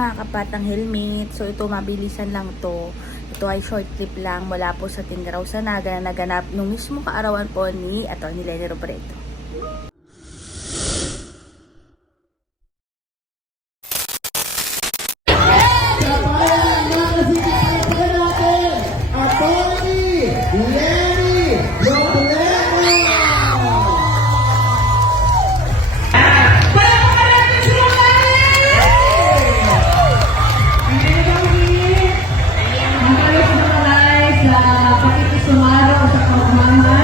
mga kapatang helmet. So ito mabilisan lang to. Ito ay short clip lang mula po sa Tinderaw sa Naga na naganap nung mismo kaarawan po ni Atty. Lenny Robredo. sa pakikisumaro sa pagmamahal